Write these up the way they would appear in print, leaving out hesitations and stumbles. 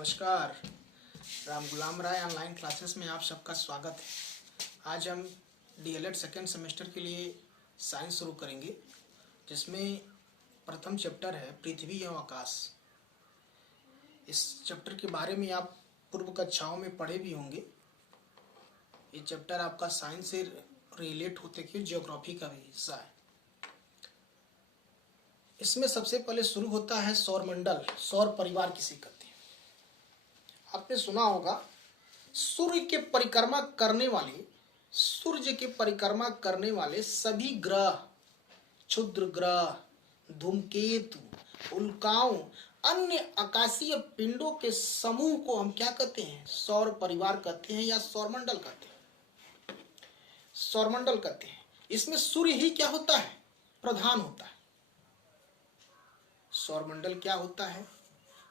नमस्कार। राम गुलाम राय online classes में आप सबका स्वागत है। आज हम डीएलएड सेकेंड सेमेस्टर के लिए साइंस शुरू करेंगे, जिसमें प्रथम चैप्टर है पृथ्वी एवं आकाश। इस चैप्टर के बारे में आप पूर्व कक्षाओं में पढ़े भी होंगे। ये चैप्टर आपका साइंस से रिलेट होते हुए ज्योग्राफी का भी हिस्सा है। इसमें सबसे पहले शुरू होता है सौरमंडल। सौर परिवार किसे कहते हैं? आपने सुना होगा सूर्य के परिक्रमा करने वाले सभी ग्रह, क्षुद्र ग्रह, धूमकेतु, उल्काओं, अन्य आकाशीय पिंडों के समूह को हम क्या कहते हैं? सौर परिवार कहते हैं या सौरमंडल कहते हैं। सौरमंडल कहते हैं। इसमें सूर्य ही क्या होता है? प्रधान होता है। सौरमंडल क्या होता है?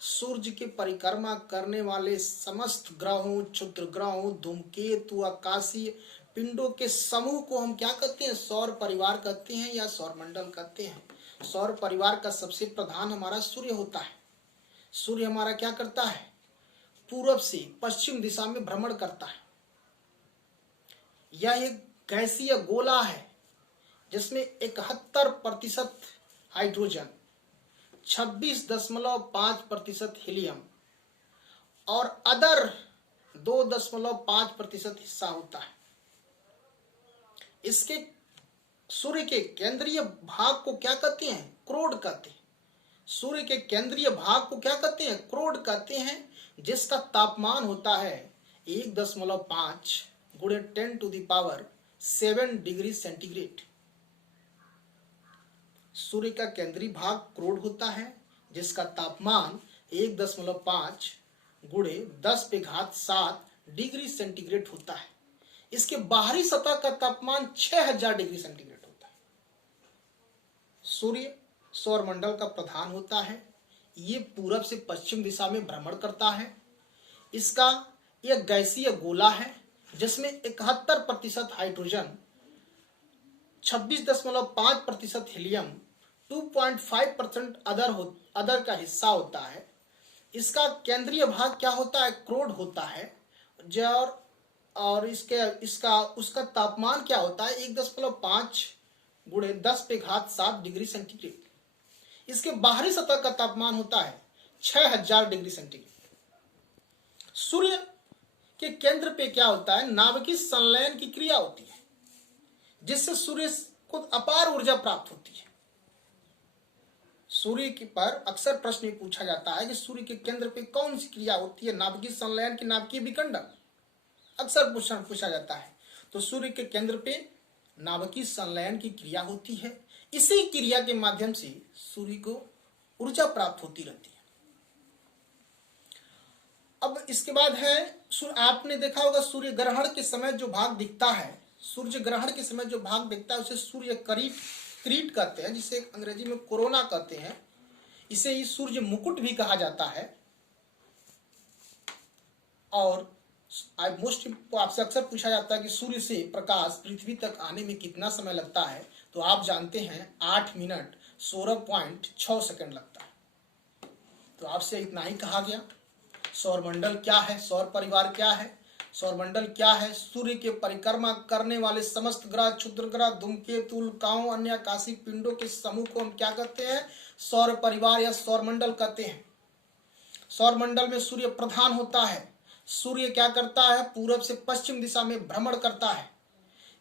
सूर्य के परिक्रमा करने वाले समस्त ग्रहों, क्षुद्र ग्रहों, धूमकेतु, आकाशीय पिंडों के समूह को हम क्या कहते हैं? सौर परिवार कहते हैं या सौरमंडल कहते हैं। सौर परिवार का सबसे प्रधान हमारा सूर्य होता है। सूर्य हमारा क्या करता है? पूरब से पश्चिम दिशा में भ्रमण करता है। यह एक गैसीय गोला है जिसमें 71% हाइड्रोजन, 26.5% हीलियम और अदर 2.5% हिस्सा होता है। इसके सूर्य के केंद्रीय भाग को क्या कहते हैं? क्रोड कहते हैं। सूर्य के केंद्रीय भाग को क्या कहते हैं? क्रोड कहते हैं, जिसका तापमान होता है 1.5 गुणे 10⁻7 डिग्री सेंटीग्रेड। सूर्य का केंद्रीय भाग क्रोड होता है, जिसका तापमान 1.5 गुणे 10⁻7 डिग्री सेंटीग्रेड होता है। इसके बाहरी सतह का तापमान 6000 डिग्री सेंटीग्रेड होता है। सूर्य सौरमंडल का प्रधान होता है। ये पूरब से पश्चिम दिशा में भ्रमण करता है। इसका यह गैसीय गोला है जिसमें 71% हाइड्रोजन, 26.5% हीलियम, 2.5% अदर का हिस्सा होता है। इसका केंद्रीय भाग क्या होता है? क्रोड होता है। और उसका तापमान क्या होता है? 1.5 गुणे 10⁻7 डिग्री सेंटीग्रेड। इसके बाहरी सतह का तापमान होता है 6000 डिग्री सेंटीग्रेड। सूर्य के केंद्र पे क्या होता है? नाभिकीय संलयन की क्रिया होती है, जिससे सूर्य को अपार ऊर्जा प्राप्त होती है। सूर्य के पर अक्सर प्रश्न पूछा जाता है कि सूर्य के केंद्र पे कौन सी क्रिया होती है? नाभिकीय संलयन की नाभिकीय विखंडन अक्सर पूछा जाता है। तो सूर्य के केंद्र पे नाभिकीय संलयन की क्रिया होती है। इसी क्रिया के माध्यम से सूर्य को ऊर्जा प्राप्त होती रहती है। अब इसके बाद है, आपने देखा होगा सूर्य ग्रहण के समय जो भाग दिखता है, सूर्य ग्रहण के समय जो भाग दिखता है उसे सूर्य क्रीट कहते हैं, जिसे अंग्रेजी में कोरोना कहते हैं। इसे ही सूर्य मुकुट भी कहा जाता है। और आपसे अक्सर पूछा जाता है कि सूर्य से प्रकाश पृथ्वी तक आने में कितना समय लगता है? तो आप जानते हैं 8 मिनट 16.6 सेकंड लगता है। तो आपसे इतना ही कहा गया। सौरमंडल क्या है? सौर परिवार क्या है? सौरमंडल क्या है? सूर्य के परिक्रमा करने वाले समस्त ग्रह, क्षुद्र ग्रह, धूमकेतु, उल्काओं, अन्य आकाशीय पिंडों के समूह को हम क्या कहते हैं? सौर परिवार या सौरमंडल कहते हैं। सौरमंडल में सूर्य प्रधान होता है। सूर्य क्या करता है? पूरब से पश्चिम दिशा में भ्रमण करता है।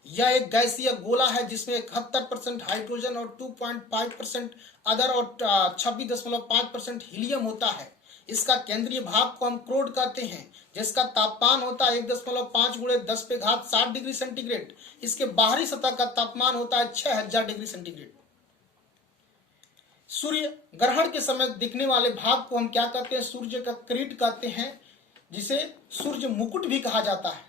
यह एक गैसीय गोला है जिसमें 71% हाइड्रोजन और 2.5% अदर और 26.5% हीलियम होता है। इसका केंद्रीय भाग को हम क्रोड कहते हैं, जिसका तापमान होता है 1.5 गुणे 10⁻7 डिग्री सेंटीग्रेड। इसके बाहरी सतह का तापमान होता है 6000 डिग्री सेंटीग्रेड। सूर्य ग्रहण के समय दिखने वाले भाग को हम क्या कहते हैं? सूर्य का क्रीट कहते हैं, जिसे सूर्य मुकुट भी कहा जाता है।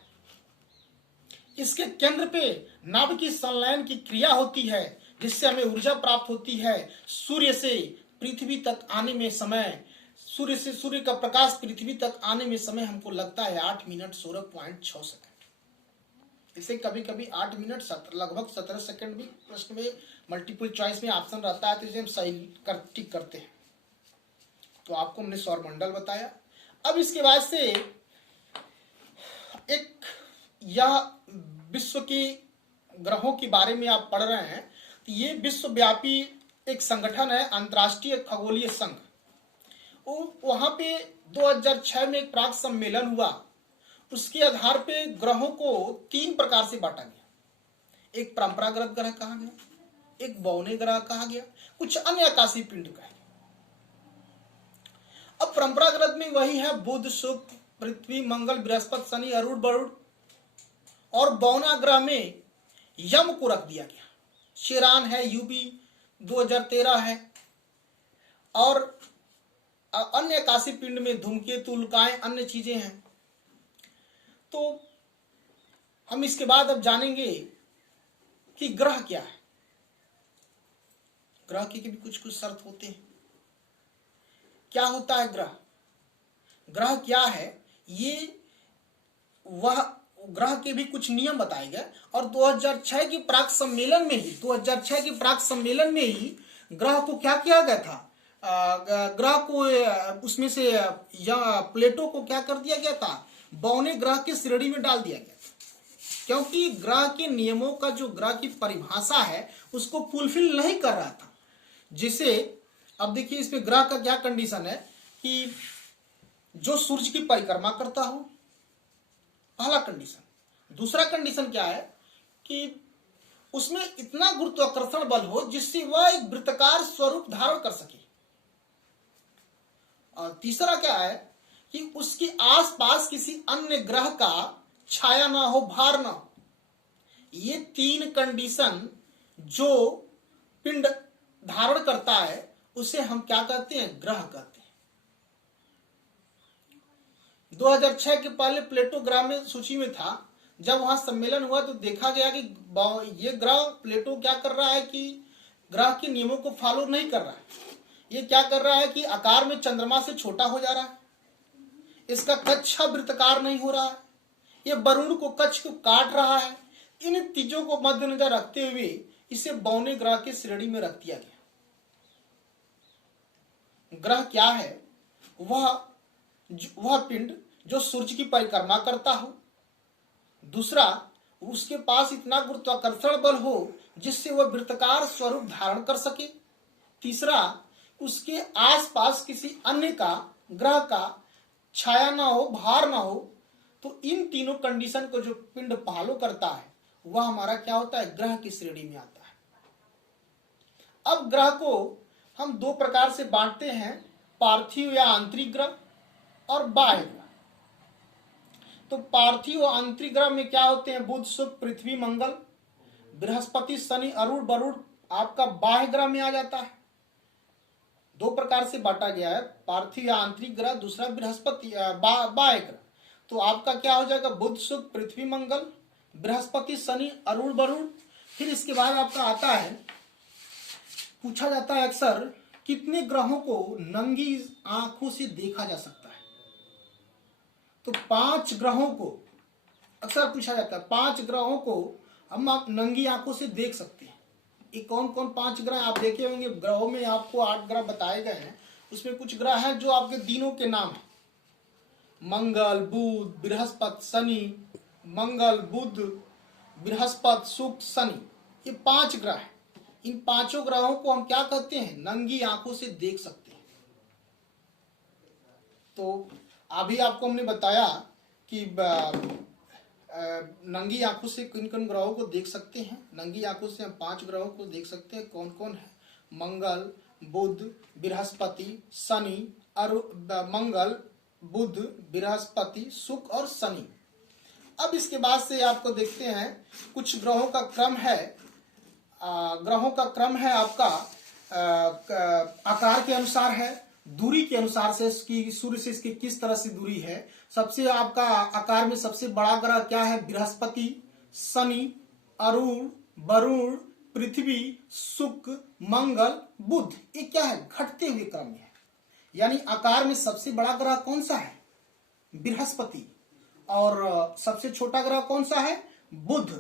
इसके केंद्र पे नाभिकीय संलयन की क्रिया होती है, जिससे हमें ऊर्जा प्राप्त होती है। सूर्य से पृथ्वी तक आने में समय, सूर्य का प्रकाश पृथ्वी तक आने में समय हमको लगता है 8 मिनट 16.6 सेकंड। इसे कभी कभी 8 मिनट लगभग 17 सेकंड भी प्रश्न में मल्टीपल चॉइस में ऑप्शन रहता है, तो इसे हम सही टिक करते हैं। तो आपको हमने सौरमंडल बताया। अब इसके बाद से एक यह विश्व की ग्रहों के बारे में आप पढ़ रहे हैं, तो ये विश्वव्यापी एक संगठन है, अंतर्राष्ट्रीय खगोलीय संघ। वहां पे 2006 में एक प्राक सम्मेलन हुआ। उसके आधार पे ग्रहों को 3 प्रकार से बांटा गया। एक परंपरागत ग्रह कहा गया, एक बौने ग्रह कहा गया, कुछ अन्य आकाशीय पिंड कहा गया। अब परंपरागत में वही है बुध, शुक्र, पृथ्वी, मंगल, बृहस्पति, शनि, अरुण, वरुण। और बौना ग्रह में यम को रख दिया गया। शेरान है, यूबी 2013 है, और अन्य आकाशीय पिंड में धूमकेतु, उल्काएं, अन्य चीजें हैं। तो हम इसके बाद अब जानेंगे कि ग्रह क्या है। ग्रह के भी कुछ शर्त होते हैं। क्या होता है ग्रह? ग्रह क्या है, ये वह ग्रह के भी कुछ नियम बताए गए। और 2006 की प्राक सम्मेलन में ही 2006 की प्राक सम्मेलन में ही ग्रह को क्या किया गया था, ग्रह को उसमें से या प्लेटो को क्या कर दिया गया था, बौने ग्रह की श्रेणी में डाल दिया गया था। क्योंकि ग्रह के नियमों का जो ग्रह की परिभाषा है उसको फुलफिल नहीं कर रहा था। जिसे अब देखिए इसमें ग्रह का क्या कंडीशन है कि जो सूर्य की परिक्रमा करता हो, पहला कंडीशन। दूसरा कंडीशन क्या है कि उसमें इतना गुरुत्वाकर्षण बल हो जिससे वह एक वृत्ताकार स्वरूप धारण कर सके। और तीसरा क्या है कि उसके आसपास किसी अन्य ग्रह का छाया ना हो, भार ना हो। ये 3 कंडीशन जो पिंड धारण करता है उसे हम क्या कहते हैं, ग्रह कहते हैं। 2006 के पहले प्लेटो ग्रह में सूची में था। जब वहां सम्मेलन हुआ तो देखा गया कि ये ग्रह प्लेटो क्या कर रहा है कि ग्रह के नियमों को फॉलो नहीं कर रहा है। ये क्या कर रहा है कि आकार में चंद्रमा से छोटा हो जा रहा है, इसका कक्ष वृत्ताकार नहीं हो रहा है, ये वरुण को कक्ष को काट रहा है। इन चीजों को मद्देनजर रखते हुए इसे बौने ग्रह की श्रेणी में रख दिया गया। ग्रह क्या है, वह पिंड जो सूर्य की परिक्रमा करता हो। दूसरा, उसके पास इतना गुरुत्वाकर्षण बल हो जिससे वह वृत्ताकार स्वरूप धारण कर सके। तीसरा, उसके आसपास किसी अन्य का ग्रह का छाया ना हो, भार ना हो। तो इन तीनों कंडीशन को जो पिंड फॉलो करता है वह हमारा क्या होता है, ग्रह की श्रेणी में आता है। अब ग्रह को हम 2 प्रकार से बांटते हैं, पार्थिव या आंतरिक ग्रह और बाह्य ग्रह। तो पार्थिव और आंतरिक ग्रह में क्या होते हैं, बुध, शुक्र, पृथ्वी, मंगल, बृहस्पति, शनि, अरुण, वरुण आपका बाह्य ग्रह में आ जाता है। 2 प्रकार से बांटा गया है, पार्थिव या आंतरिक ग्रह, दूसरा बृहस्पति बाह्य ग्रह। तो आपका क्या हो जाएगा, बुध, शुक्र, पृथ्वी, मंगल, बृहस्पति, शनि, अरुण, वरुण। फिर इसके बाद आपका आता है, पूछा जाता है अक्सर, कितने ग्रहों को नंगी आंखों से देखा जा सकता है। तो 5 ग्रहों को अक्सर पूछा जाता है, 5 ग्रहों को हम आप नंगी आंखों से देख सकते हैं। ये कौन कौन 5 ग्रह आप देखे होंगे। ग्रहों में आपको 8 ग्रह बताए गए हैं। उसमें कुछ ग्रह हैं जो आपके दिनों के नाम हैं, मंगल, बुध, बृहस्पति, शनि, मंगल, बुध, बृहस्पति, शुक्र, शनि। ये 5 ग्रह हैं। इन 5 ग्रहों को हम क्या कहते हैं, नंगी आंखों से देख सकते हैं। तो अभी आपको हमने बताया कि नंगी आंखों से किन किन ग्रहों को देख सकते हैं। नंगी आंखों से हम 5 ग्रहों को देख सकते हैं। कौन कौन है, मंगल, बुध, बृहस्पति, शनि, मंगल, बुध, बृहस्पति, शुक्र और शनि। अब इसके बाद से आपको देखते हैं कुछ ग्रहों का क्रम है। ग्रहों का क्रम है आपका आकार के अनुसार है, दूरी के अनुसार से, इसकी सूर्य से इसकी किस तरह से दूरी है। सबसे आपका आकार में सबसे बड़ा ग्रह क्या है, बृहस्पति, शनि, अरुण, वरुण, पृथ्वी, शुक्र, मंगल, बुध। ये क्या है, घटते हुए क्रम में है। यानी आकार में सबसे बड़ा ग्रह कौन सा है, बृहस्पति, और सबसे छोटा ग्रह कौन सा है, बुध।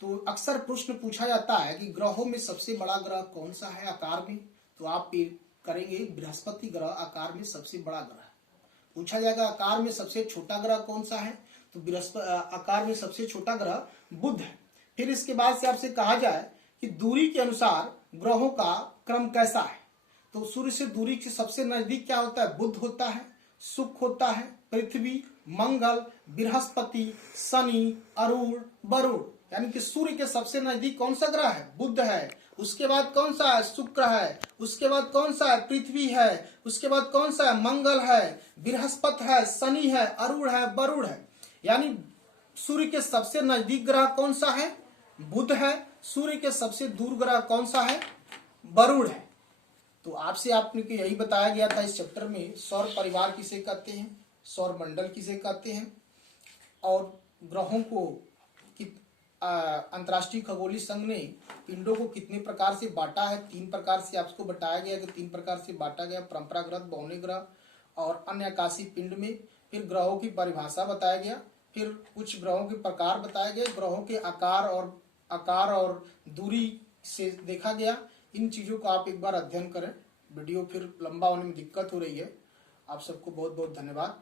तो अक्सर प्रश्न पूछा जाता है कि ग्रहों में सबसे बड़ा ग्रह कौन सा है आकार में, तो आप करेंगे बृहस्पति ग्रह आकार में सबसे बड़ा ग्रह। पूछा जाएगा आकार में सबसे छोटा ग्रह कौन सा है, तो बृहस्पति आकार में सबसे छोटा ग्रह बुध है। फिर इसके बाद से आपसे कहा जाए कि दूरी के अनुसार ग्रहों का क्रम कैसा है, तो सूर्य से दूरी के सबसे नजदीक क्या होता है, बुध होता है, शुक्र होता है, पृथ्वी, मंगल, बृहस्पति, शनि, अरुण, वरुण। यानी कि सूर्य के सबसे नजदीक कौन सा ग्रह है, बुध है। उसके बाद कौन सा है, शुक्र है। उसके बाद कौन सा है, पृथ्वी है। उसके बाद कौन सा है, मंगल है, बृहस्पति है, शनि है, अरुण है, वरुण है। यानी सूर्य के सबसे नजदीक ग्रह कौन सा है, बुध है। सूर्य के सबसे दूर ग्रह कौन सा है, वरुण है। तो आपसे आपने को यही बताया गया था इस चैप्टर में, सौर परिवार किसे कहते हैं, सौर मंडल किसे कहते हैं, और ग्रहों को अंतर्राष्ट्रीय खगोलीय संघ ने पिंडों को कितने प्रकार से बांटा है। 3 प्रकार से आपको बताया गया कि 3 प्रकार से बांटा गया, परंपरागत, बौने ग्रह और अन्य आकाशीय पिंड में। फिर ग्रहों की परिभाषा बताया गया, फिर कुछ ग्रहों के प्रकार बताए गए, ग्रहों के आकार और दूरी से देखा गया। इन चीजों को आप एक बार अध्ययन करें। वीडियो फिर लंबा होने में दिक्कत हो रही है। आप सबको बहुत बहुत धन्यवाद।